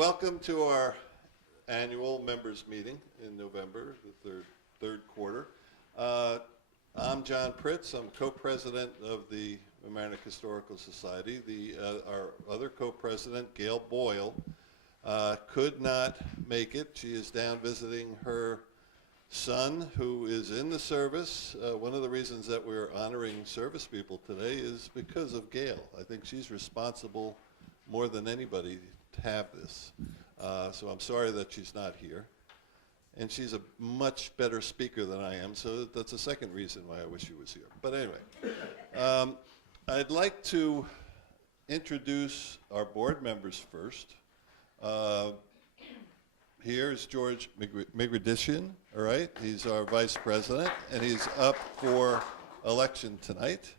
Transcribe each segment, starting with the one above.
Welcome to our annual members meeting in November, the third quarter. I'm John Pritz. I'm co-president of the Mamaroneck Historical Society. Our other co-president, Gail Boyle, could not make it. She is down visiting her son, who is in the service. One of the reasons that we're honoring service people today is because of Gail. I think she's responsible more than anybody to have this. So I'm sorry that she's not here. And she's a much better speaker than I am, so that's the second reason why I wish she was here. But anyway, I'd like to introduce our board members first. Here's George Migradishian, all right? He's our vice president, and he's up for election tonight.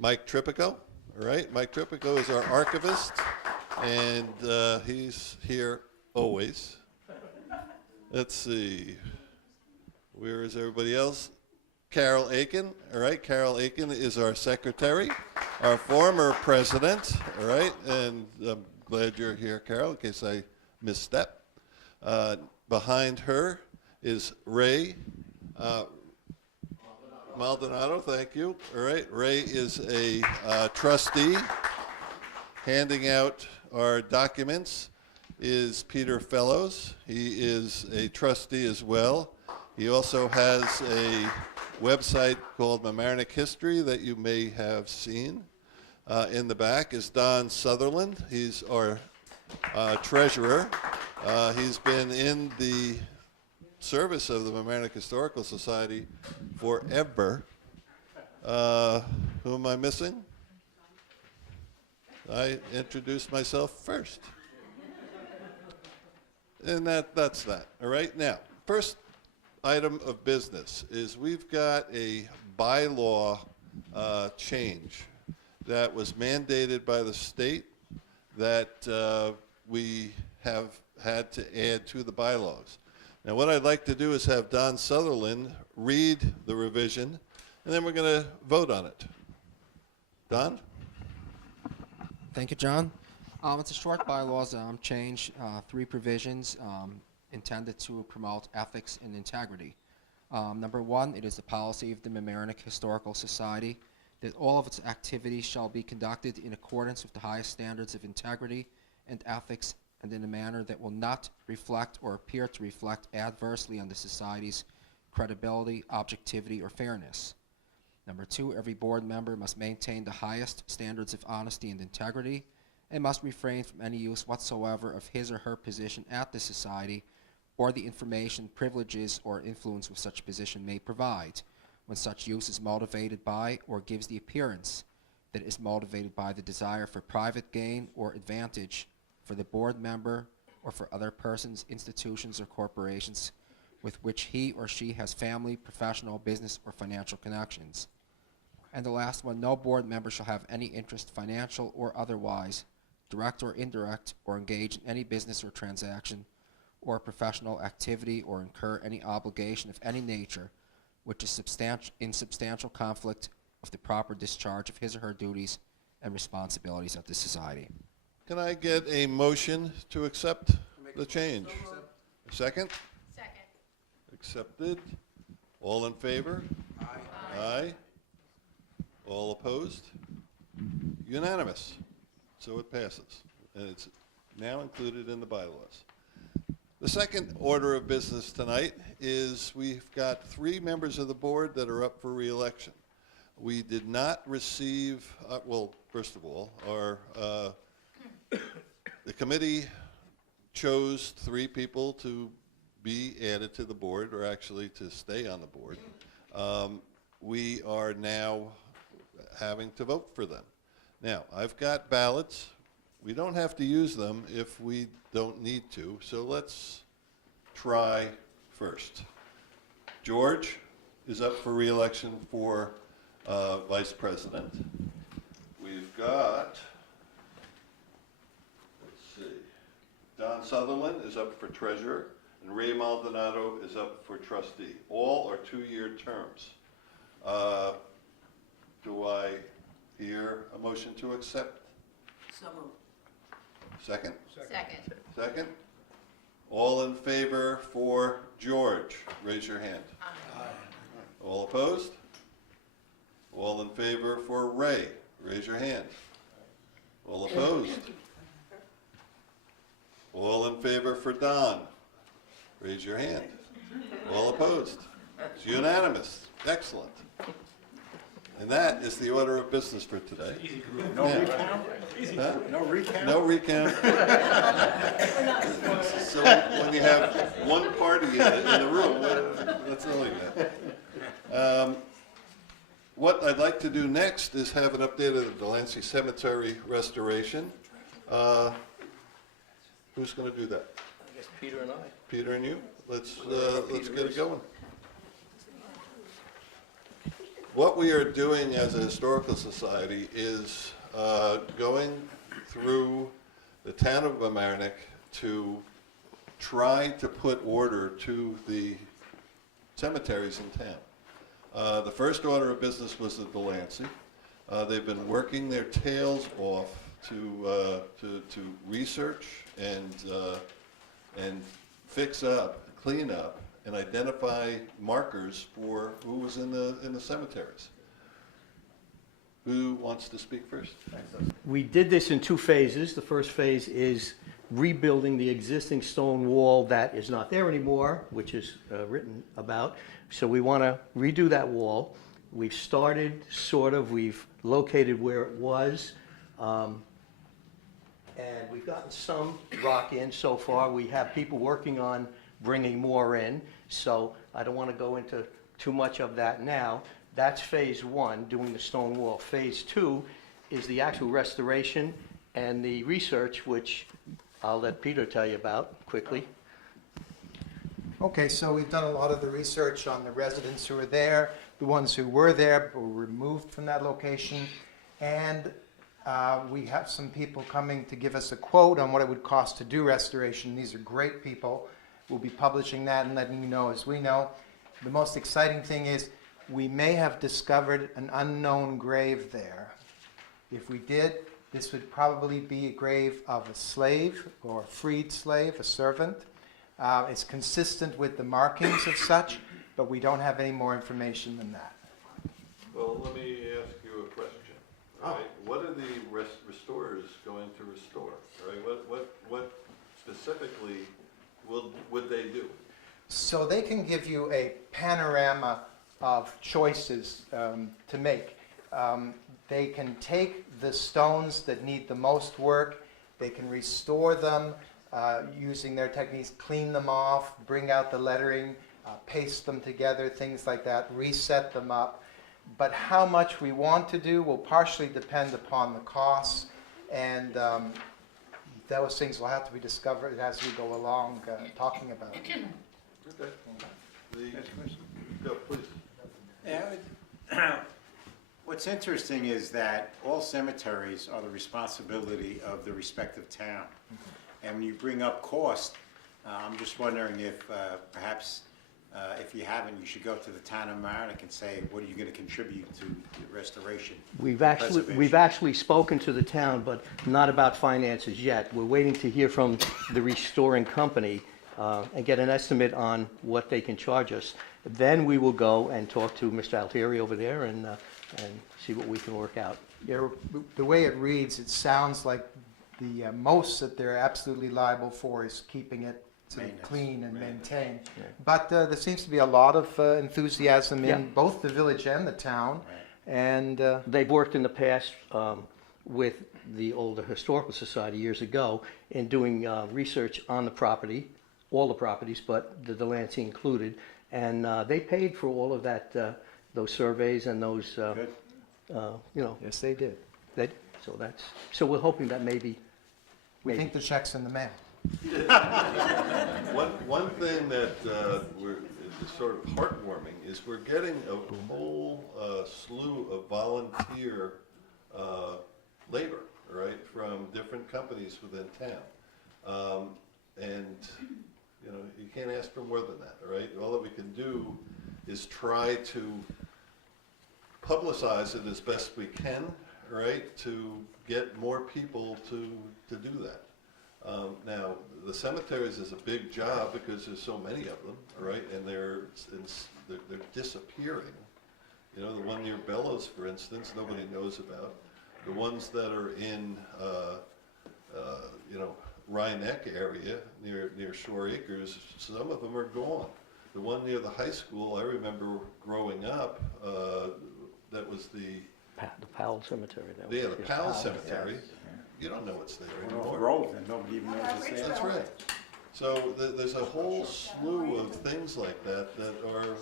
Mike Tripico, all right? Mike Tripico is our archivist, and he's here always. Let's see, where is everybody else? Carol Aiken, all right? Carol Aiken is our secretary, our former president, all right? And I'm glad you're here, Carol, in case I misstep. Behind her is Ray Maldonado, thank you. All right, Ray is a trustee. Handing out our documents is Peter Fellows. He is a trustee as well. He also has a website called Mamaroneck History that you may have seen. In the back is Don Sutherland. He's our treasurer. He's been in the service of the Mamaroneck Historical Society forever. Who am I missing? I introduced myself first. And that's that. All right, now, first item of business is we've got a bylaw change that was mandated by the state that we have had to add to the bylaws. Now what I'd like to do is have Don Sutherland read the revision, and then we're going to vote on it. Don? Thank you, John. It's a short bylaws change, 3 provisions intended to promote ethics and integrity. Number 1, it is the policy of the Mamaroneck Historical Society that all of its activities shall be conducted in accordance with the highest standards of integrity and ethics and in a manner that will not reflect or appear to reflect adversely on the Society's credibility, objectivity, or fairness. Number 2, every board member must maintain the highest standards of honesty and integrity and must refrain from any use whatsoever of his or her position at the Society or the information, privileges, or influence which such position may provide, when such use is motivated by or gives the appearance that it is motivated by the desire for private gain or advantage for the board member or for other persons, institutions, or corporations with which he or she has family, professional, business, or financial connections. And the last one, no board member shall have any interest, financial or otherwise, direct or indirect, or engage in any business or transaction or professional activity or incur any obligation of any nature which is in substantial conflict of the proper discharge of his or her duties and responsibilities of the Society. Can I get a motion to accept the change? Second? Second. Accepted. All in favor? Aye. Aye. All opposed? Unanimous. So it passes. And it's now included in the bylaws. The second order of business tonight is we've got 3 members of the board that are up for re-election. We did not receive, well, first of all, the committee chose 3 people to be added to the board, or actually to stay on the board. We are now having to vote for them. Now, I've got ballots. We don't have to use them if we don't need to, so let's try first. George is up for re-election for vice president. We've got, let's see, Don Sutherland is up for treasurer, and Ray Maldonado is up for trustee. All are 2-year terms. Do I hear a motion to accept? So moved. Second? Second. Second? All in favor for George? Raise your hand. All opposed? All in favor for Ray? Raise your hand. All opposed? All in favor for Don? Raise your hand. All opposed? It's unanimous. Excellent. And that is the order of business for today. No Yeah. recount? Huh? No recount? No recount. So when you have one party in the room, that's only that. What I'd like to do next is have an update of the Delancey Cemetery restoration. Who's going to do that? I guess Peter and I. Peter and you? Let's get it going. What we are doing as a historical society is going through the town of Mamaroneck to try to put order to the cemeteries in town. The first order of business was the Delancey. They've been working their tails off to research and fix up, clean up, and identify markers for who was in the cemeteries. Who wants to speak first? We did this in two phases. The first phase is rebuilding the existing stone wall that is not there anymore, which is written about. So we want to redo that wall. We've started, sort of, we've located where it was. And we've gotten some rock in so far. We have people working on bringing more in. So I don't want to go into too much of that now. That's phase one, doing the stone wall. Phase two is the actual restoration and the research, which I'll let Peter tell you about quickly. Okay, so we've done a lot of the research on the residents who are there, the ones who were there but were removed from that location, and we have some people coming to give us a quote on what it would cost to do restoration. These are great people. We'll be publishing that and letting you know as we know. The most exciting thing is we may have discovered an unknown grave there. If we did, this would probably be a grave of a slave or a freed slave, a servant. It's consistent with the markings of such, but we don't have any more information than that. Well, let me ask you a question. All right? What are the restorers going to restore? All right? What specifically would they do? So they can give you a panorama of choices to make. They can take the stones that need the most work, they can restore them using their techniques, clean them off, bring out the lettering, paste them together, things like that, reset them up. But how much we want to do will partially depend upon the costs, and those things will have to be discovered as we go along talking about it. Okay. Go, please. Yeah, what's interesting is that all cemeteries are the responsibility of the respective town. And when you bring up cost, I'm just wondering if perhaps if you haven't, you should go to the town of Mamaroneck and say, what are you going to contribute to the restoration? We've actually spoken to the town, but not about finances yet. We're waiting to hear from the restoring company and get an estimate on what they can charge us. Then we will go and talk to Mr. Altieri over there and see what we can work out. Yeah, the way it reads, it sounds like the most that they're absolutely liable for is keeping it sort of clean and maintained. Yeah. But there seems to be a lot of enthusiasm Yeah. in both the village and the town. Right. And They've worked in the past with the older historical society years ago in doing research on the property, all the properties, but the Delancey included, and they paid for all of that, those surveys and those, Good. you know, yes, they did. so we're hoping that maybe. We think the check's in the mail. One thing that is sort of heartwarming is we're getting a whole slew of volunteer labor, right, from different companies within town. And, you know, you can't ask for more than that, all right? All that we can do is try to publicize it as best we can, right, to get more people to do that. Now, the cemeteries is a big job because there's so many of them, all right, and they're disappearing. You know, the one near Bellows, for instance, nobody knows about. The ones that are in, you know, Rye Neck area near Shore Acres, some of them are gone. The one near the high school, I remember growing up, that was the Powell Cemetery. the Powell Cemetery. You don't know what's there anymore. Grove, and nobody even knows it's there. That's right. So there's a whole slew of things like that that are,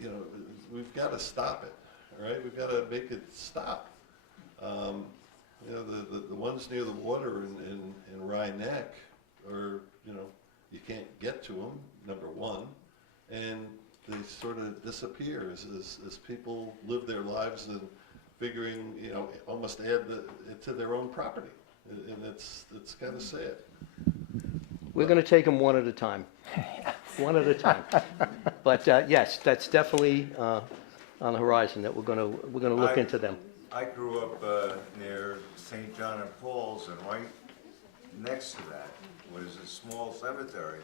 you know, we've got to stop it, all right? We've got to make it stop. You know, the ones near the water in Rye Neck are, you know, you can't get to them, number one, and they sort of disappear as people live their lives and figuring, you know, almost add it to their own property, and it's kind of sad. We're going to take them one at a time. One at a time. But yes, that's definitely on the horizon that we're going to look into them. I grew up near St. John and Paul's, and right next to that was a small cemetery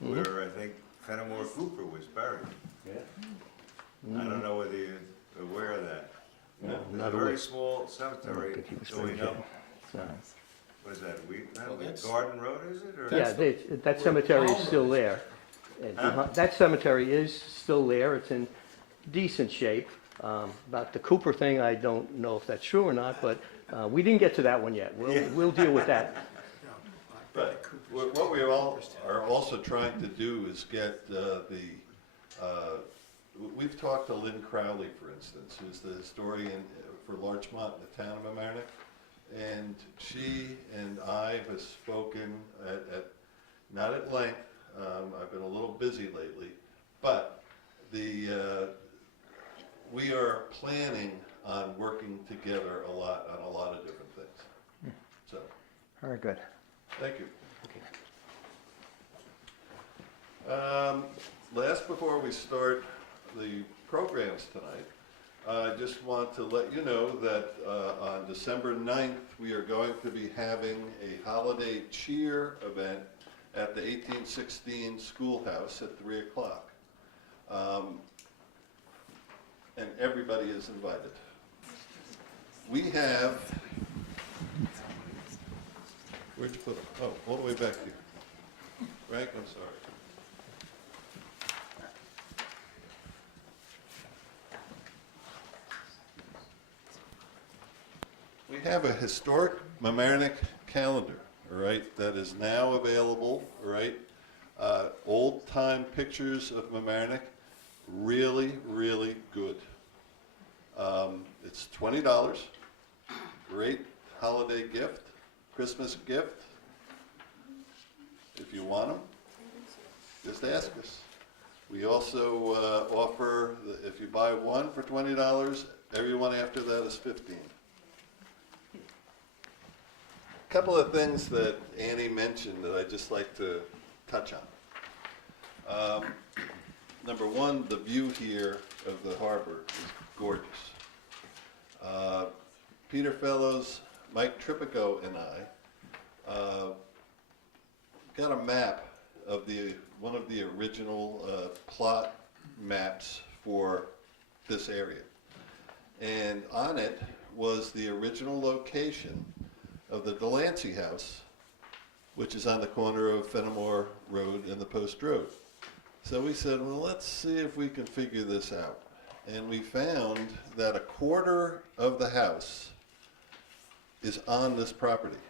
where I think Fenimore Cooper was buried. Yeah. I don't know whether you're aware of that. No, It's not a aware. very small cemetery think he was going very up, So, what is that, that's- Garden Road, is it? Or yeah, that cemetery is still there. And that cemetery is still there. It's in decent shape. About the Cooper thing, I don't know if that's true or not, but we didn't get to that one yet. We'll deal with that. But what we all are also trying to do is get we've talked to Lynn Crowley, for instance, who's the historian for Larchmont in the town of Mamaroneck, and she and I have spoken not at length, I've been a little busy lately, but we are planning on working together a lot on a lot of different things. So, Very good. thank you. Last, before we start the programs tonight, I just want to let you know that on December 9th, we are going to be having a holiday cheer event at the 1816 Schoolhouse at 3 o'clock. And everybody is invited. We have, where'd you put them? Oh, all the way back here. Frank, I'm sorry. We have a historic Mamaroneck calendar, all right, that is now available, all right? Old-time pictures of Mamaroneck, really, really good. It's $20, great holiday gift, Christmas gift. If you want them, just ask us. We also offer, if you buy one for $20, everyone after that is $15. A couple of things that Annie mentioned that I'd just like to touch on. Number one, the view here of the harbor is gorgeous. Peter Fellows, Mike Tripico, and I got a map of one of the original plot maps for this area. And on it was the original location of the Delancey House, which is on the corner of Fenimore Road and the Post Road. So we said, well, let's see if we can figure this out. And we found that a quarter of the house is on this property.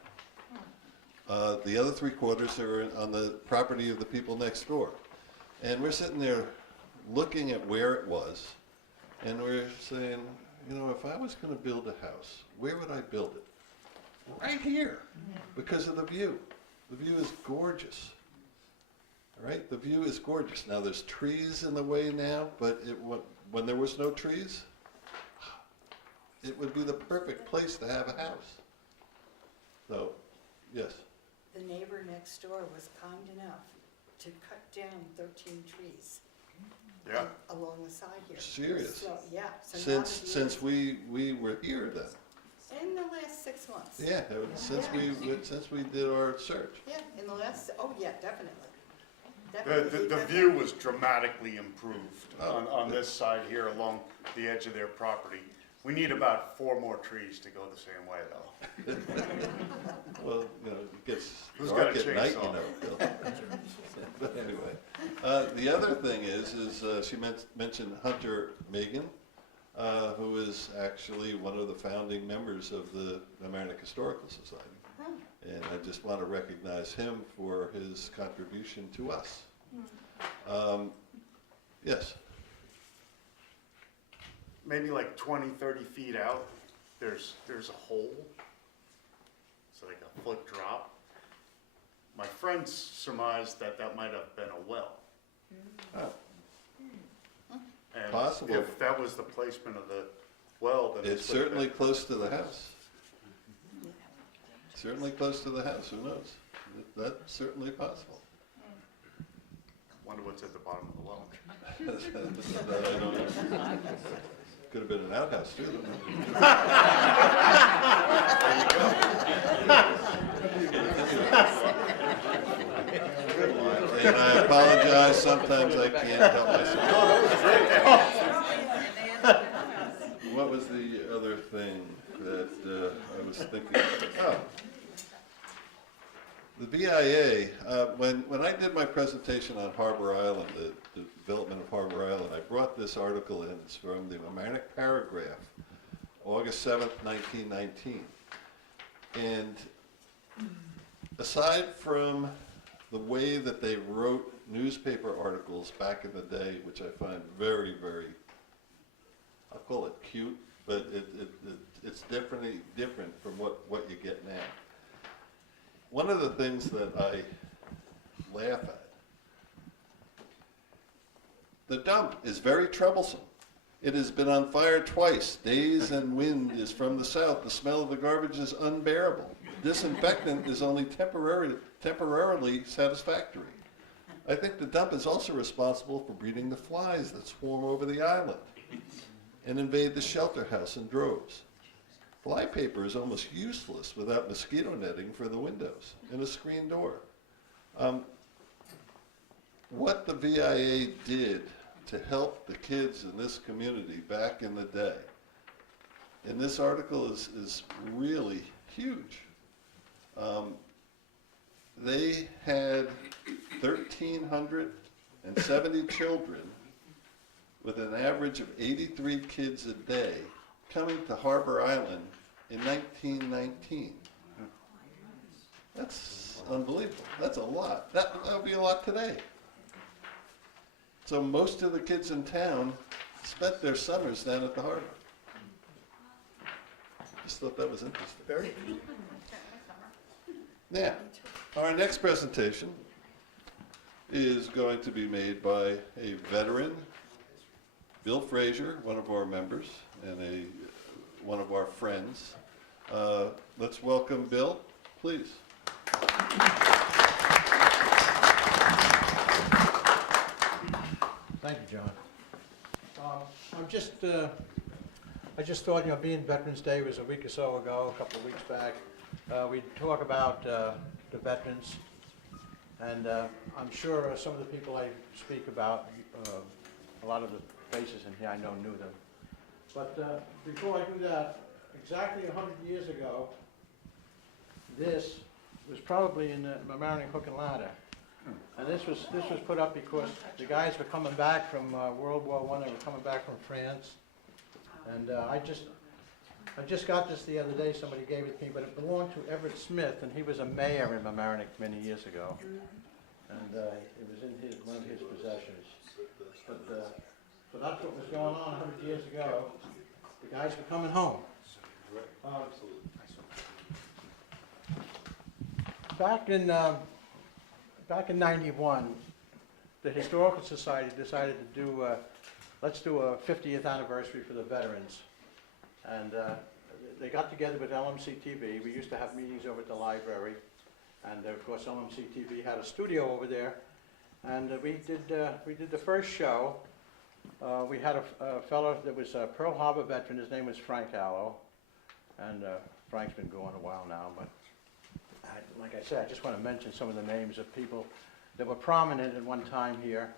The other 3/4 are on the property of the people next door. And we're sitting there looking at where it was, and we're saying, you know, if I was going to build a house, where would I build it? Right here, because of the view. The view is gorgeous. All right, the view is gorgeous. Now there's trees in the way now, but when there was no trees, it would be the perfect place to have a house. So, yes. The neighbor next door was kind enough to cut down 13 trees. Yeah. Along the side here. Serious? So, yeah. So now the view Since we were here then. In the last 6 months. Yeah, since we did our search. Yeah, in the last, oh, yeah, definitely. The view was dramatically improved on this side here along the edge of their property. We need about 4 more trees to go the same way, though. Well, you know, it gets Who's dark got a at night, you chainsaw? know, Bill. But anyway, the other thing is she mentioned Hunter Megan, who is actually one of the founding members of the Mamaroneck Historical Society. And I just want to recognize him for his contribution to us. Yes. Maybe like 20, 30 feet out, there's a hole. It's like a foot drop. My friends surmised that might have been a well. Oh, And Possible. if that was the placement of the well, then it's it would have certainly been- close to the house. Certainly close to the house, who knows? That's certainly possible. Wonder what's at the bottom of the well. That I don't know. Could have been an outhouse too. And I apologize, sometimes I can't help myself. What was the other thing that I was thinking? Oh. The VIA, when I did my presentation on Harbor Island, the development of Harbor Island, I brought this article in. It's from the Mamaroneck Paragraph, August 7th, 1919. And aside from the way that they wrote newspaper articles back in the day, which I find very, very, I'll call it cute, but it's definitely different from what you get now. One of the things that I laugh at, the dump is very troublesome. It has been on fire twice. Days and wind is from the south. The smell of the garbage is unbearable. Disinfectant is only temporarily satisfactory. I think the dump is also responsible for breeding the flies that swarm over the island and invade the shelter house in droves. Fly paper is almost useless without mosquito netting for the windows and a screen door. What the VIA did to help the kids in this community back in the day, in this article is really huge. They had 1,370 children with an average of 83 kids a day coming to Harbor Island in 1919. That's unbelievable. That's a lot. That would be a lot today. So most of the kids in town spent their summers down at the harbor. Just thought that was interesting. Very. Now, our next presentation is going to be made by a veteran, Bill Frazier, one of our members, and one of our friends. Let's welcome Bill, please. Thank you, John. I just thought, being Veterans Day was a week or so ago, a couple of weeks back, we'd talk about the veterans, and I'm sure some of the people I speak about, a lot of the faces in here I know knew them. But before I do that, exactly 100 years ago, this was probably in the Mamaroneck Hook and Ladder. And this was put up because the guys were coming back from World War I. They were coming back from France, and I just got this the other day. Somebody gave it to me, but it belonged to Everett Smith, and he was a mayor in Mamaroneck many years ago, and it was in one of his possessions. But so that's what was going on 100 years ago. The guys were coming home. Back in '91, the Historical Society decided to do, let's do a 50th anniversary for the veterans. And they got together with LMC-TV. We used to have meetings over at the library. And of course, LMC-TV had a studio over there. And we did the first show. We had a fellow that was a Pearl Harbor veteran. His name was Frank Allo. and Frank's been gone a while now, but like I said, I just want to mention some of the names of people that were prominent at one time here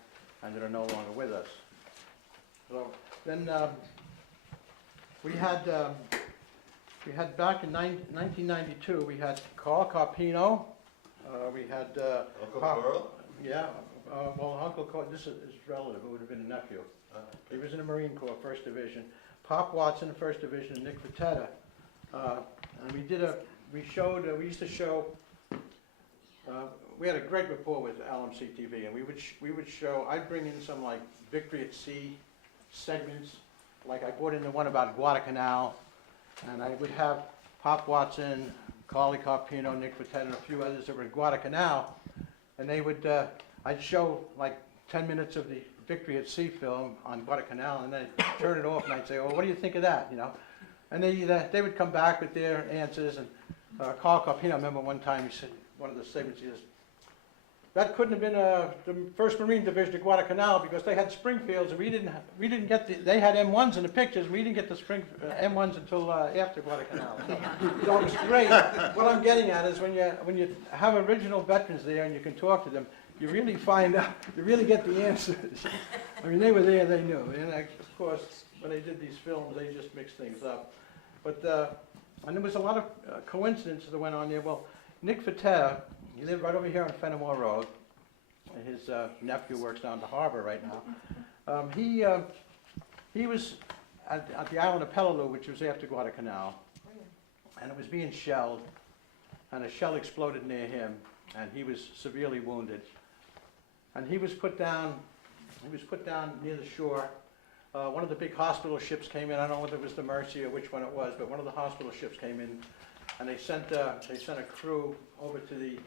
and that are no longer with us. So then we had back in 1992, we had Carl Carpino, we had Uncle Carl? yeah, well, Uncle Carl, this is relative, it would have been a nephew. He was in the Marine Corps, 1st Division. Pop Watson, 1st Division, and Nick Vitetta. And we used to show, we had a great rapport with LMC-TV, and we would show, I'd bring in some like Victory at Sea segments, like I brought in the one about Guadalcanal, and I would have Pop Watson, Carly Carpino, Nick Vitetta, and a few others that were in Guadalcanal, and they would, I'd show like 10 minutes of the Victory at Sea film on Guadalcanal, and then I'd turn it off, and I'd say, oh, what do you think of that, you know? And they would come back with their answers, and Carl Carpino, I remember one time, he said, one of the segments, he says, that couldn't have been the 1st Marine Division of Guadalcanal because they had Springfields, and we didn't get they had M1s in the pictures, we didn't get the M1s until after Guadalcanal. So it was great. What I'm getting at is when you have original veterans there and you can talk to them, you really find out, you really get the answers. I mean, they were there, they knew. And of course, when they did these films, they just mixed things up. But, and there was a lot of coincidences that went on there. Well, Nick Vitetta, he lived right over here on Fenimore Road. His nephew works down the harbor right now. He was at the island of Peleliu, which was after Guadalcanal, and it was being shelled, and a shell exploded near him, and he was severely wounded. And he was put down near the shore. One of the big hospital ships came in. I don't know whether it was the Mercy or which one it was, but one of the hospital ships came in, and they sent a crew over to the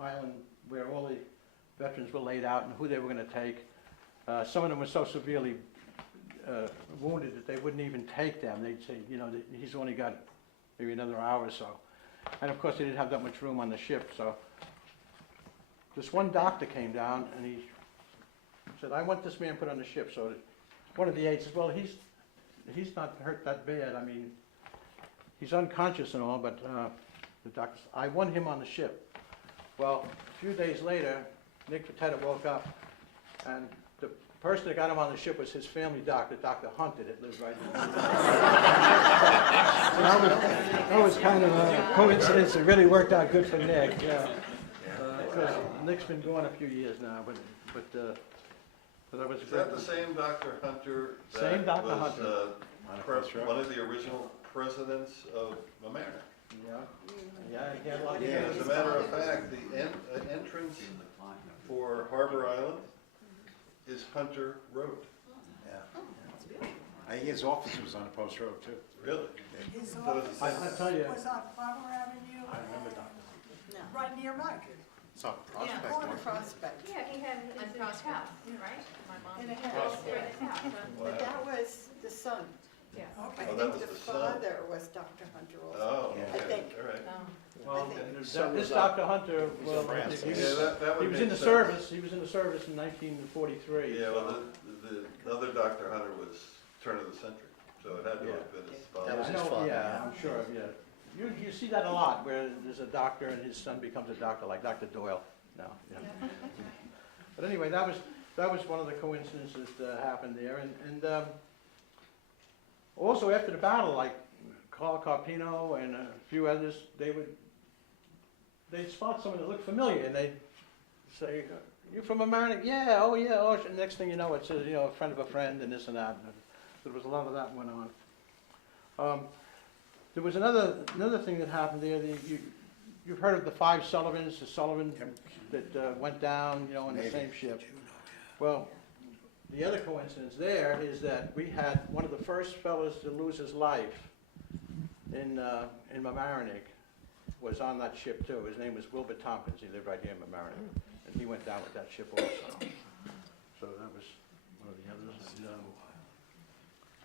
island where all the veterans were laid out and who they were going to take. Some of them were so severely wounded that they wouldn't even take them. They'd say, you know, he's only got maybe another hour or so. And of course, they didn't have that much room on the ship, so this one doctor came down and he said, I want this man put on the ship. So one of the aides says, well, he's not hurt that bad. I mean, he's unconscious and all, but the doctor said, I want him on the ship. Well, a few days later, Nick Vitetta woke up, and the person that got him on the ship was his family doctor, Dr. Hunter, that lives right there. That was kind of a coincidence. It really worked out good for Nick. Yeah. Because Nick's been gone a few years now, but that was Is that the same Dr. Hunter that Same Dr. was Hunter. one of the original presidents of Mamaroneck? Yeah, he had a lot of As a matter of fact, the entrance for Harbor Island is Hunter Road. I think his office was on the Post Road, too. Really? His So office I tell you, was on Farmer Avenue. I remember that. No. Right near Mike. It's on Yeah. Prospect. Corner wasn't it? Prospect. Yeah, he had his in his house, right? My mom. In a house. Yeah, his house, huh? But that was the son. Yeah. I Oh, that think was the the son. father was Dr. Hunter also. Oh, Yeah. I okay, think. all right. well, I think. this Dr. Hunter, well, Branson. he Yeah, was, that he would was in make the sense. service. He was in the service in 1943. Yeah, so- well, the other Dr. Hunter was turn of the century, so it had to have been his father. That was I his know, father. yeah, I'm sure, yeah. You see that a lot, where there's a doctor and his son becomes a doctor, like Dr. Doyle. No, yeah. But anyway, that was one of the coincidences that happened there, and also after the battle, like Carl Carpino and a few others, they'd spot someone that looked familiar, and they'd say, "You from America?" "Yeah, oh yeah, oh." And next thing you know, it's a friend of a friend, and this and that. And there was a lot of that went on. There was another thing that happened there. You've heard of the 5 Sullivans, the Sullivan that went down, on the same ship. Well, the other coincidence there is that we had one of the first fellows to lose his life in Mamaroneck was on that ship too. His name was Wilbur Tompkins. He lived right here in Mamaroneck, and he went down with that ship also. So that was one of the others.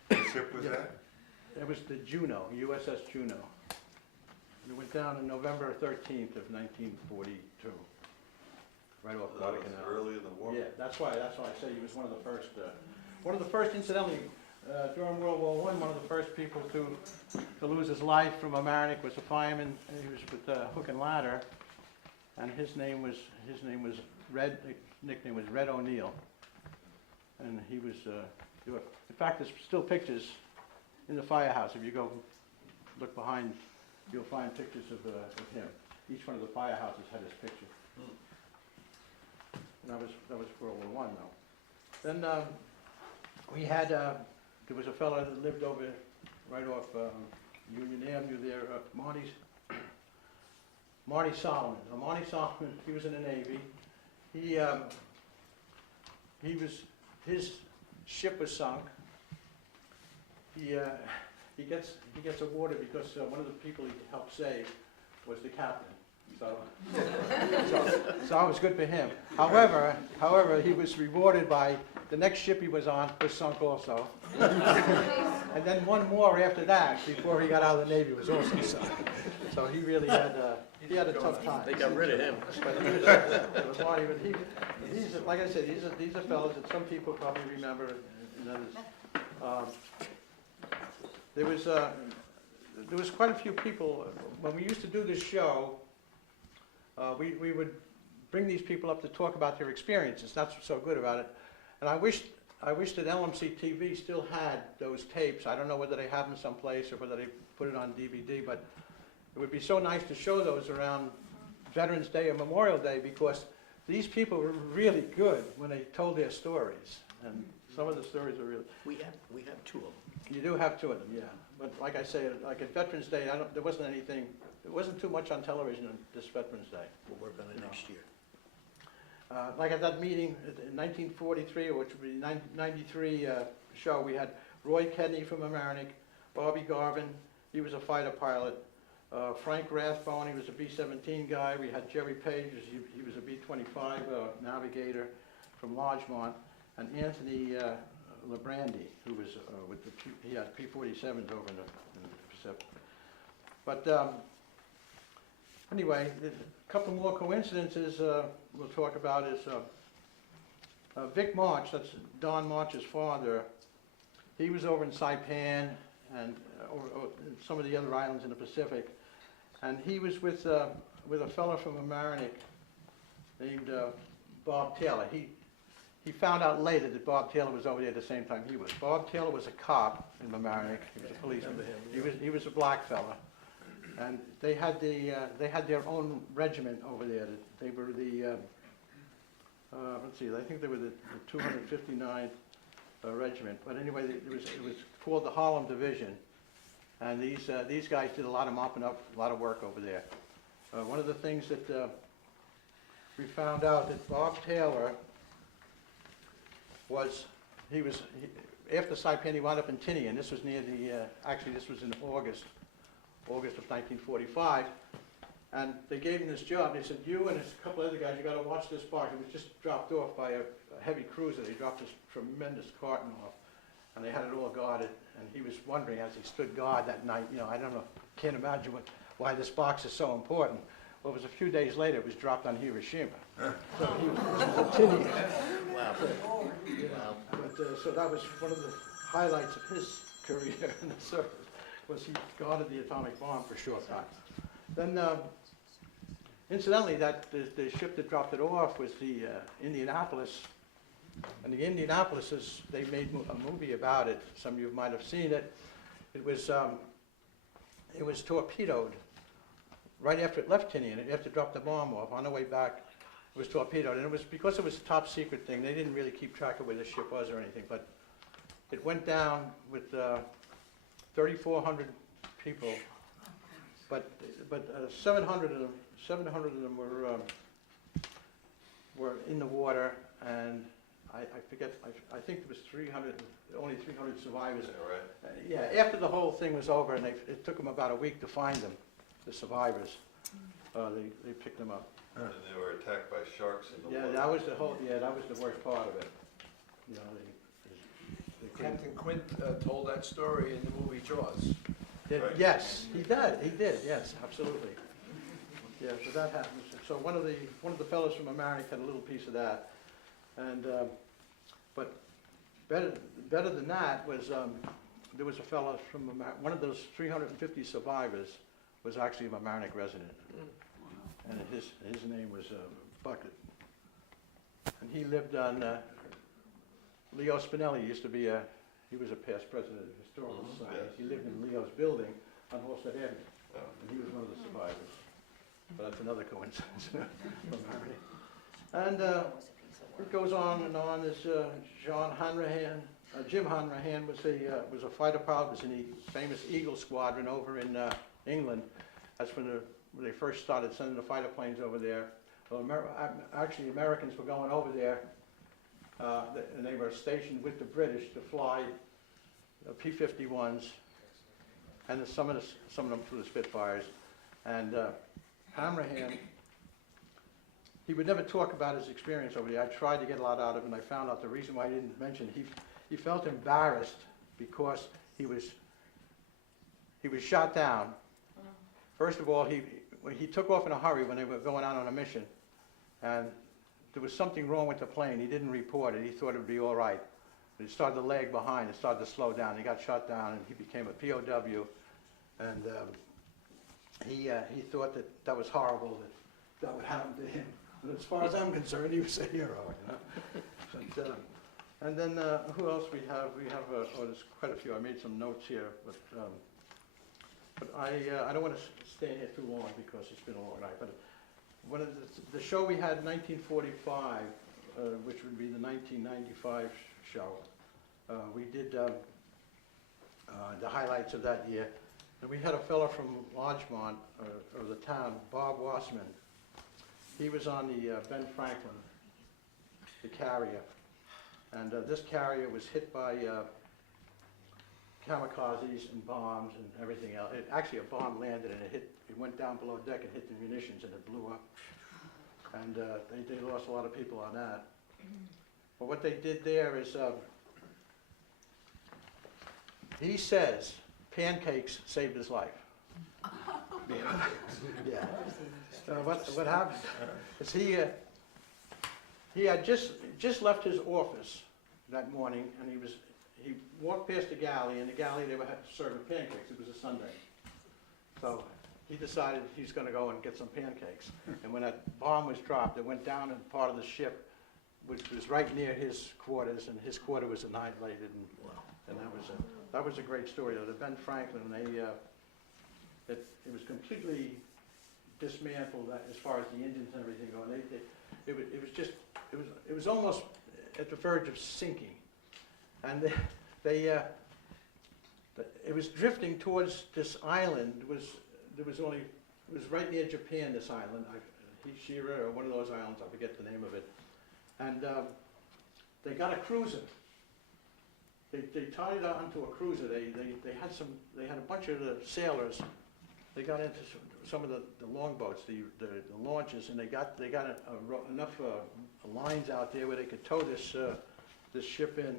And, What ship was that? it was the Juno, USS Juno. It went down on November 13th of 1942, right off That was Guadalcanal. early in the war. Yeah, that's why I say he was one of the first. One of the first, incidentally, During World War I, one of the first people to lose his life from Mamaroneck was a fireman. He was with Hook and Ladder, and his name was Red. His nickname was Red O'Neill, and he was. In fact, there's still pictures in the firehouse. If you go look behind, you'll find pictures of him. Each one of the firehouses had his picture. And that was World War I, though. Then we had. There was a fellow that lived over right off Union Avenue there, Marty Solomon. Now, Marty Solomon, he was in the Navy. His ship was sunk. He gets awarded because one of the people he helped save was the captain. So it was good for him. However, he was rewarded by the next ship he was on was sunk also. And then one more after that, before he got out of the Navy, was also sunk. So he really had a tough time. They got rid of him. He's like I said, these are fellows that some people probably remember and others. There was quite a few people when we used to do this show. We would bring these people up to talk about their experiences. That's what's so good about it. And I wish that LMC-TV still had those tapes. I don't know whether they have them someplace or whether they put it on DVD, but it would be so nice to show those around Veterans Day or Memorial Day, because these people were really good when they told their stories. And some of the stories are really... We have two of them. You do have two of them, yeah. But like I say, like at Veterans Day, there wasn't anything... There wasn't too much on television on this Veterans Day. We'll work on it next year. Like at that meeting in 1943, or which would be 93 show, we had Roy Kedney from Mamaroneck, Bobby Garvin, he was a fighter pilot, Frank Rathbone, he was a B-17 guy. We had Jerry Page, he was a B-25 navigator from Larchmont, and Anthony Lebrandi, who was he had P-47s over in the Pacific. But anyway, a couple more coincidences we'll talk about is Vic March, that's Don March's father. He was over in Saipan and over some of the other islands in the Pacific, and he was with a fellow from Mamaroneck named Bob Taylor. He found out later that Bob Taylor was over there at the same time he was. Bob Taylor was a cop in Mamaroneck. He was a policeman. He was a black fella. And they had their own regiment over there. They were the let's see, I think they were the 259th regiment. But anyway, it was called the Harlem Division, and these guys did a lot of mopping up, a lot of work over there. One of the things that we found out that Bob Taylor after Saipan he wound up in Tinian. This was near actually this was in August of 1945, and they gave him this job. They said, you and a couple other guys, you got to watch this box. It was just dropped off by a heavy cruiser. They dropped this tremendous carton off, and they had it all guarded, and he was wondering as he stood guard that night, I don't know, can't imagine why this box is so important. Well, it was a few days later, it was dropped on Hiroshima. So he was continuing. Wow. But, so that was one of the highlights of his career in the service, was he guarded the atomic bomb for a short time. Then, incidentally, the ship that dropped it off was the Indianapolis. And the Indianapolis, they made a movie about it. Some of you might have seen it. It was torpedoed right after it left Tinian. After it dropped the bomb off, on the way back, it was torpedoed. And it was because it was a top secret thing. They didn't really keep track of where the ship was or anything. But it went down with 3,400 people. But 700 of them were in the water, and I forget. I think there was 300. Only 300 survivors. Yeah, right. Yeah, after the whole thing was over, and it took them about a week to find them, the survivors. They picked them up. And they were attacked by sharks in the water. Yeah, that was the worst part of it. They couldn't. Captain Quint told that story in the movie Jaws. Right. Yes, he did, yes, absolutely. Yeah, so that happened. So one of the fellows from Mamaroneck had a little piece of that. And, but better than that was, there was a fellow from, one of those 350 survivors was actually a Mamaroneck resident. And his name was Bucket. And he lived on, Leo Spinelli used to be he was a past president of the Historical Society. He lived in Leo's building on Halsted Avenue. And he was one of the survivors. But that's another coincidence. And it goes on and on. There's John Hanrahan. Jim Hanrahan was a fighter pilot, was in the famous Eagle Squadron over in England. That's when they first started sending the fighter planes over there. Well, actually, Americans were going over there, and they were stationed with the British to fly P-51s, and some of them flew the Spitfires. And Hanrahan, he would never talk about his experience over there. I tried to get a lot out of him, and I found out the reason why he didn't mention it. He felt embarrassed because he was shot down. First of all, he took off in a hurry when they were going out on a mission, and there was something wrong with the plane. He didn't report it. He thought it would be all right. But he started to lag behind. It started to slow down. He got shot down, and he became a POW. And he thought that was horrible, that would happen to him. But as far as I'm concerned, he was a hero. But, and then who else we have? We have there's quite a few. I made some notes here, but I don't want to stay here too long because it's been a long night. But one of the show we had in 1945, which would be the 1995 show, we did the highlights of that year. And we had a fellow from Larchmont, or the town, Bob Wassman. He was on the Ben Franklin, the carrier. And this carrier was hit by kamikazes and bombs and everything else. Actually, a bomb landed and it went down below deck and hit the munitions and it blew up. And they lost a lot of people on that. But what they did there is, he says pancakes saved his life. Yeah. What happened is he had just left his office that morning, and he walked past the galley. In the galley, they were serving pancakes. It was a Sunday, so he decided he's going to go and get some pancakes. And when that bomb was dropped, it went down in part of the ship, which was right near his quarters, and his quarter was annihilated. And that was a great story. The Ben Franklin, it was completely dismantled as far as the engines and everything go. It was almost at the verge of sinking, and it was drifting towards this island. It was right near Japan. This island, Hishira, or one of those islands. I forget the name of it. And they got a cruiser. They tied it onto a cruiser. They had a bunch of the sailors. They got into some of the longboats, the launches, and they got enough lines out there where they could tow this ship in,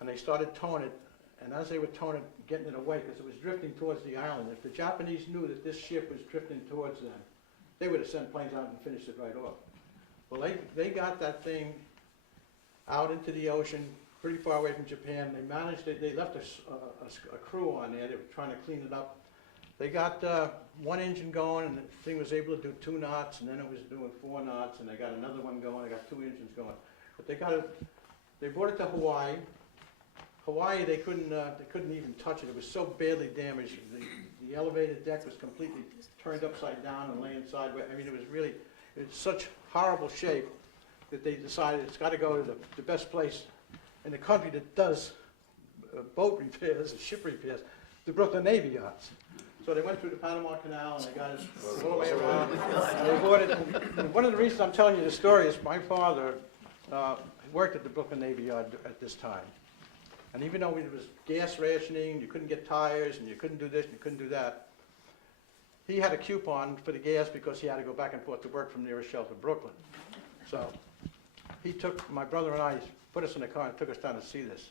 and they started towing it. And as they were towing it, getting it away, because it was drifting towards the island. If the Japanese knew that this ship was drifting towards them, they would have sent planes out and finished it right off. Well, they got that thing out into the ocean, pretty far away from Japan. They managed it. They left a crew on there. They were trying to clean it up. They got one engine going, and the thing was able to do 2 knots, and then it was doing 4 knots, and they got another one going. They got 2 engines going. But they brought it to Hawaii. Hawaii, they couldn't even touch it. It was so badly damaged. The elevated deck was completely turned upside down and laying sideways. I mean, it was such horrible shape that they decided it's got to go to the best place in the country that does boat repairs and ship repairs, the Brooklyn Navy Yards. So they went through the Panama Canal and they got it all the way around. And they bought it. And one of the reasons I'm telling you the story is my father worked at the Brooklyn Navy Yard at this time. And even though it was gas rationing, you couldn't get tires, and you couldn't do this, and you couldn't do that, he had a coupon for the gas because he had to go back and forth to work from nearest shelter, Brooklyn. So he took my brother and I, put us in the car and took us down to see this.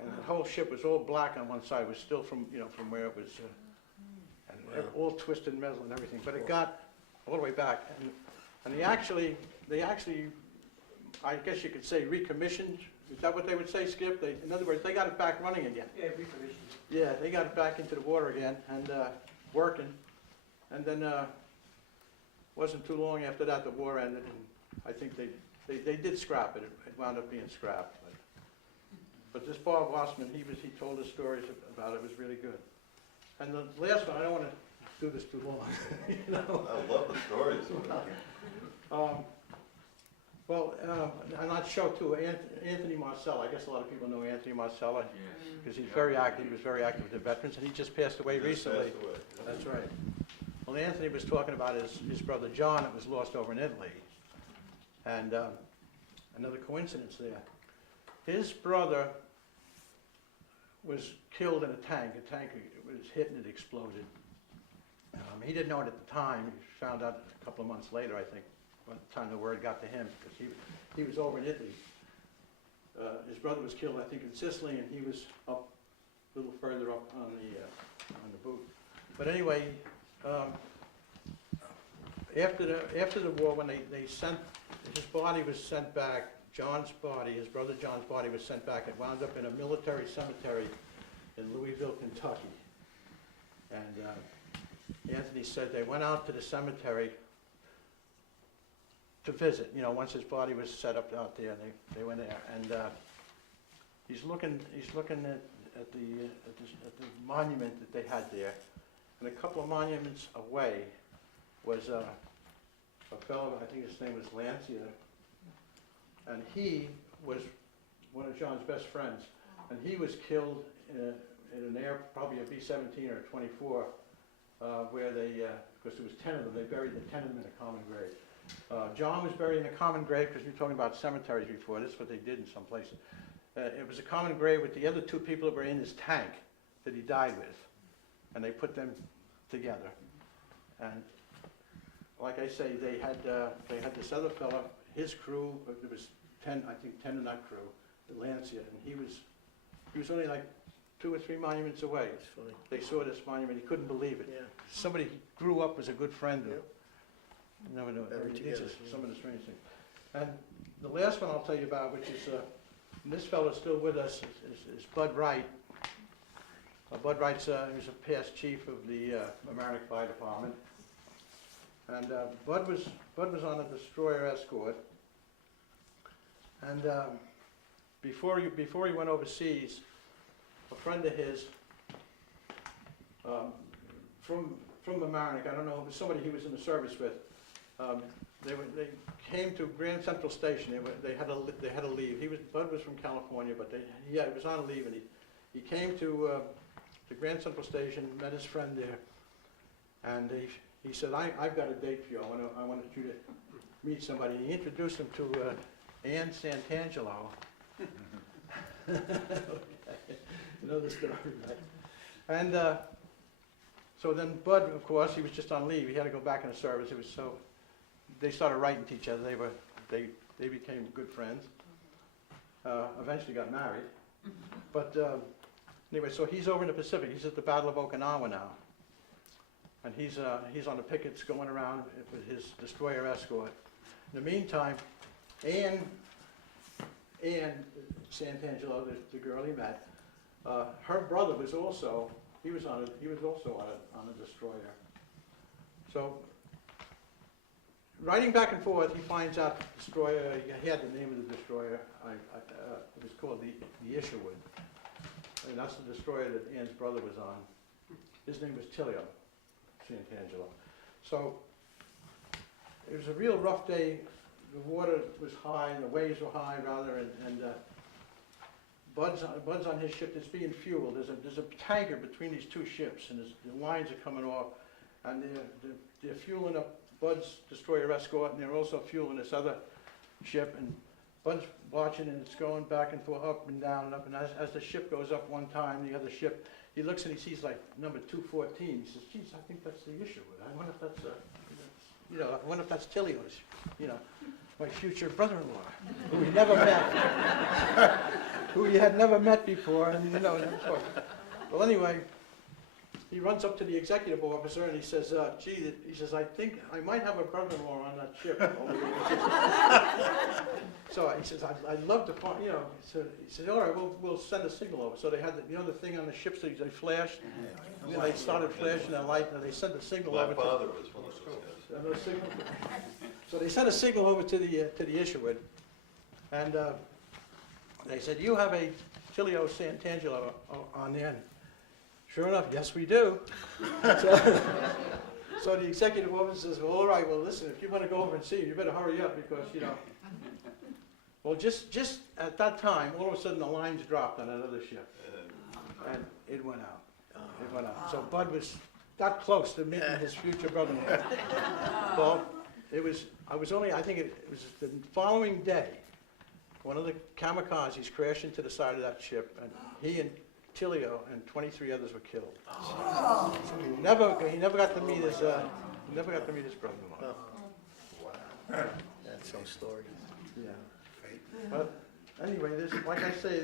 And the whole ship was all black on one side. It was still from where it was, and all twisted metal and everything. But it got all the way back, and they actually, I guess you could say recommissioned. Is that what they would say, Skip? In other words, they got it back running again. Yeah, recommissioned. Yeah, they got it back into the water again and working. And then wasn't too long after that the war ended, and I think they did scrap it. It wound up being scrapped. But this Bob Wassman, he told us stories about it. It was really good. And the last one, I don't want to do this too long. You know? I love the stories. Well, and I'd show too, Anthony Marcella. I guess a lot of people know Anthony Marcella because he's very active. He was very active with the veterans, and he just passed away recently. That's right. Well, Anthony was talking about his brother John that was lost over in Italy. And another coincidence there. His brother was killed in a tank. A tank was hit and it exploded. He didn't know it at the time. He found out a couple of months later, I think, by the time the word got to him, because he was over in Italy. His brother was killed, I think, in Sicily, and he was up a little further up on the boot. But anyway, after the war, when they sent his body was sent back. John's body, his brother John's body, was sent back. It wound up in a military cemetery in Louisville, Kentucky. And Anthony said they went out to the cemetery to visit. You know, once his body was set up out there, they went there. And he's looking at the monument that they had there. And a couple of monuments away was a fellow, I think his name was Lancia, and he was one of John's best friends. And he was killed in an air, probably a B-17 or a 24, where they, because there was 10 of them, they buried the 10 of them in a common grave. John was buried in a common grave, because we were talking about cemeteries before. This is what they did in some places. It was a common grave with the other two people that were in his tank that he died with. And they put them together. And like I say, they had this other fellow, his crew, there was 10, I think 10 in that crew, the Lancia, and he was only like 2 or 3 monuments away. That's funny. They saw this monument, he couldn't believe it. Yeah. Somebody he grew up was a good friend of. Yep. You never know. Better It's together, just yeah. some of the strange things. And the last one I'll tell you about, which is, and this fellow's still with us, is Bud Wright. Bud Wright's he was a past chief of the Mamaroneck Fire Department. And Bud was on a destroyer escort. And before he went overseas, a friend of his from Mamaroneck, I don't know, it was somebody he was in the service with. They came to Grand Central Station. They had to leave. Bud was from California, but he was on leave, and he came to Grand Central Station, met his friend there, and he said, "I've got a date for you. I wanted you to meet somebody." He introduced him to Ann Santangelo. You know the story, right? And so then Bud, of course, he was just on leave. He had to go back in the service. They started writing to each other. They became good friends. Eventually got married. But anyway, so he's over in the Pacific. He's at the Battle of Okinawa now. And he's on the pickets going around with his destroyer escort. In the meantime, Ann Santangelo, the girl he met, her brother was also on a destroyer. So writing back and forth, he finds out the destroyer. He had the name of the destroyer. It was called the Isherwood, and that's the destroyer that Ann's brother was on. His name was Tilio Santangelo. So it was a real rough day. The water was high, and the waves were high, rather, and Bud's on his ship that's being fueled. There's a tanker between these two ships, and the lines are coming off, and they're fueling up Bud's destroyer escort, and they're also fueling this other ship, and Bud's watching, and it's going back and forth, up and down and up, and as the ship goes up one time, the other ship, he looks and he sees like number 214. He says, "Geez, I think that's the Isherwood. I wonder if that's I wonder if that's Tilio's, my future brother-in-law, who he never met, who he had never met before, and Well, anyway, he runs up to the executive officer and he says, gee, he says, I think I might have a brother-in-law on that ship. So he says, I'd love to find, you know, so he said, all right, we'll send a signal over. So they had, the, you know, the thing on the ships, they flashed, and then they started flashing their light, and they sent the signal My over to. father was one of those guys. And those signals- So they sent a signal over to the issuer, and they said, you have a Chilio Santangelo on the end. Sure enough, yes, we do. So the executive officer says, well, all right, well, listen, if you want to go over and see him, you better hurry up because, you know. Well, just at that time, all of a sudden, the lines dropped on that other ship, and it went out. It went out. So Bud was that close to meeting his future brother-in-law. Well, I think it was the following day, one of the kamikazes crashed into the side of that ship, and he and Tilio and 23 others were killed. So he never got to meet his brother-in-law. That's some story. Yeah. But anyway, like I say,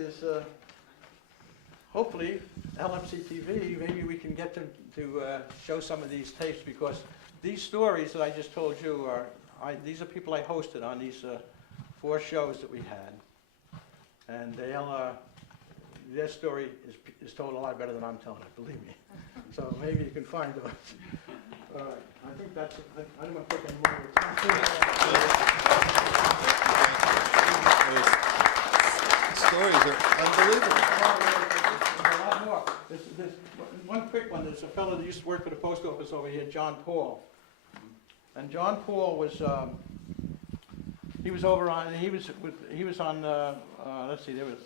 hopefully LMC-TV, maybe we can get them to show some of these tapes, because these stories that I just told you these are people I hosted on these 4 shows that we had, and their story is told a lot better than I'm telling it, believe me. So maybe you can find those. All right, I think that's, I don't want to take any more of your Those stories are unbelievable. There's a lot more. There's one quick one. There's a fellow that used to work for the post office over here, John Paul. And John Paul was, he was over on, he was on, let's see, there was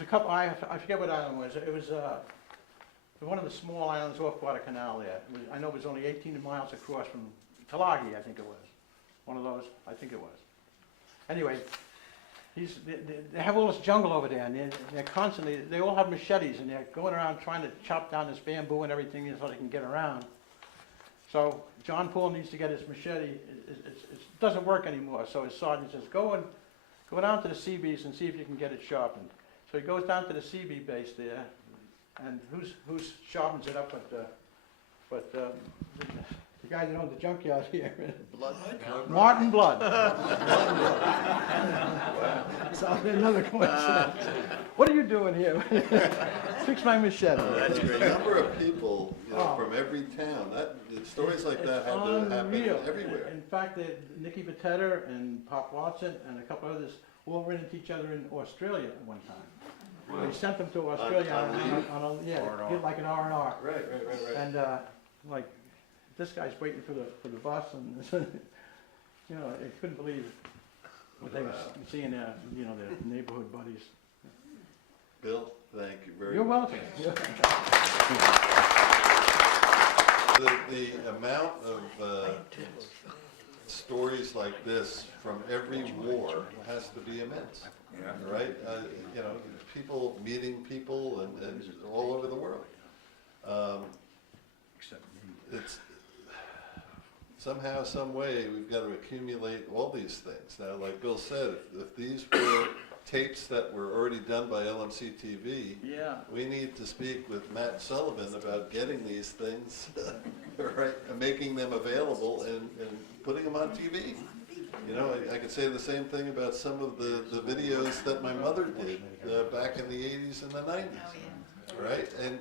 a couple, I forget what island it was. It was one of the small islands off Guadalcanal there. I know it was only 18 miles across from Tulagi, I think it was. One of those, I think it was. Anyway, they have all this jungle over there, and they're constantly, they all have machetes, and they're going around trying to chop down this bamboo and everything so they can get around. So John Paul needs to get his machete. It doesn't work anymore, so his sergeant says, go down to the Seabees and see if you can get it sharpened. So he goes down to the Seabee base there, and who's sharpens it up but the guy that owns the junkyard here. Blood? Martin Blood. So another coincidence. What are you doing here? Fix my machete. The number of people, you know, from every town, stories like that have to happen Unreal. everywhere. In fact, Nicky Batetter and Pop Watson and a couple others all ran into each other in Australia at one time. They sent them to Australia on a like an R&R. Right. And like, this guy's waiting for the bus, and you know, they couldn't believe what they were seeing there. You know, their neighborhood buddies. Bill, thank you very You're much. welcome. The amount of stories like this from every war has to be immense, right? You know, people meeting people and all over the world. It's somehow, some way, we've got to accumulate all these things. Now, like Bill said, if these were tapes that were already done by LMC-TV, Yeah. we need to speak with Matt Sullivan about getting these things, right, and making them available and putting them on TV. You know, I could say the same thing about some of the videos that my mother did back in the 80s and the 90s, right? And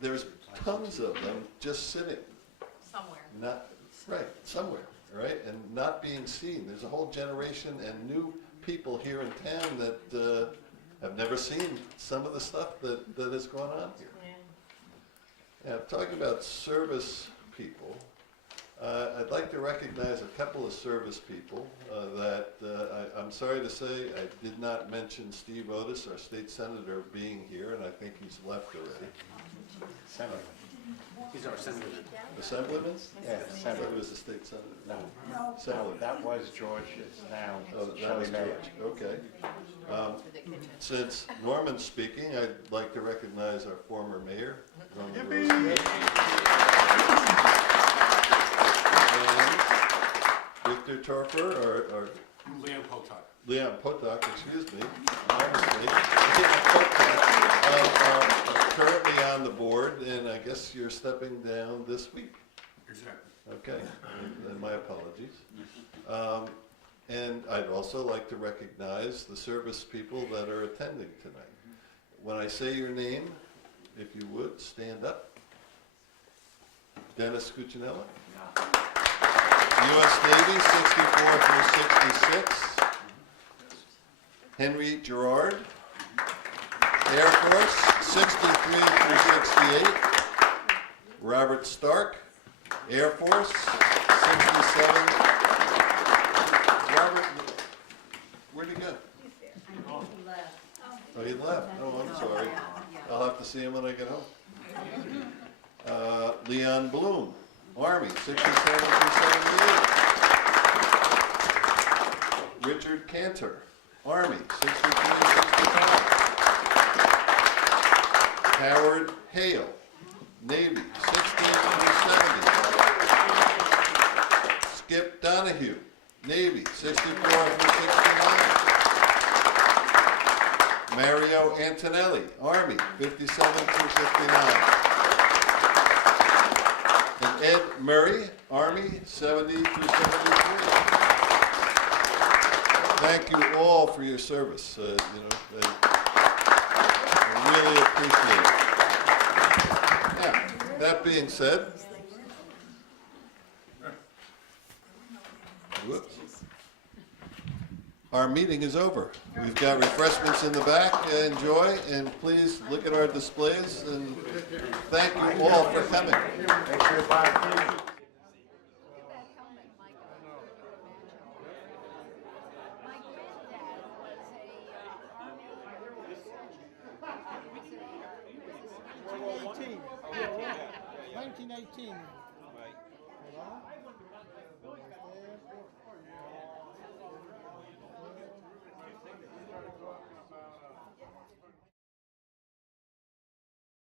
there's tons of them just sitting. Somewhere, right? And not being seen. There's a whole generation and new people here in town that have never seen some of the stuff that has gone on here. Yeah, talking about service people, I'd like to recognize a couple of service people that I'm sorry to say I did not mention Steve Otis, our state senator, being here, and I think he's left already. Senator. He's our senator. Assemblyman? Yeah, I thought senator. he was a state senator. No, Assemblyman. that was George, it's now Oh, that Shelley was Merritt. George, okay. Since Norman's speaking, I'd like to recognize our former mayor, Norman Rosenberg. And Victor Torfer, our Leon Potok. Leon Potok, excuse me, my mistake. Leon Potok, are currently on the board, and I guess you're stepping down this week. Exactly. Okay, then my apologies. And I'd also like to recognize the service people that are attending tonight. When I say your name, if you would, stand up. Dennis Cuccinella. U.S. Navy, 64 through 66. Henry Gerard. Air Force, 63 through 68. Robert Stark, Air Force, 67. Robert, where'd he go? Oh, he left. Oh, I'm sorry. I'll have to see him when I get home. Leon Bloom, Army, 67 through 78. Richard Cantor, Army, 63 through 65. Howard Hale, Navy, 16 through 70. Skip Donahue, Navy, 64 through 69. Mario Antonelli, Army, 57 through 59. And Ed Murray, Army, 70 through 73. Thank you all for your service. I really appreciate it. Now, that being said, whoops. Our meeting is over. We've got refreshments in the back. Enjoy, and please look at our displays, and thank you all for coming. Thanks for your time. My granddad was a 1918.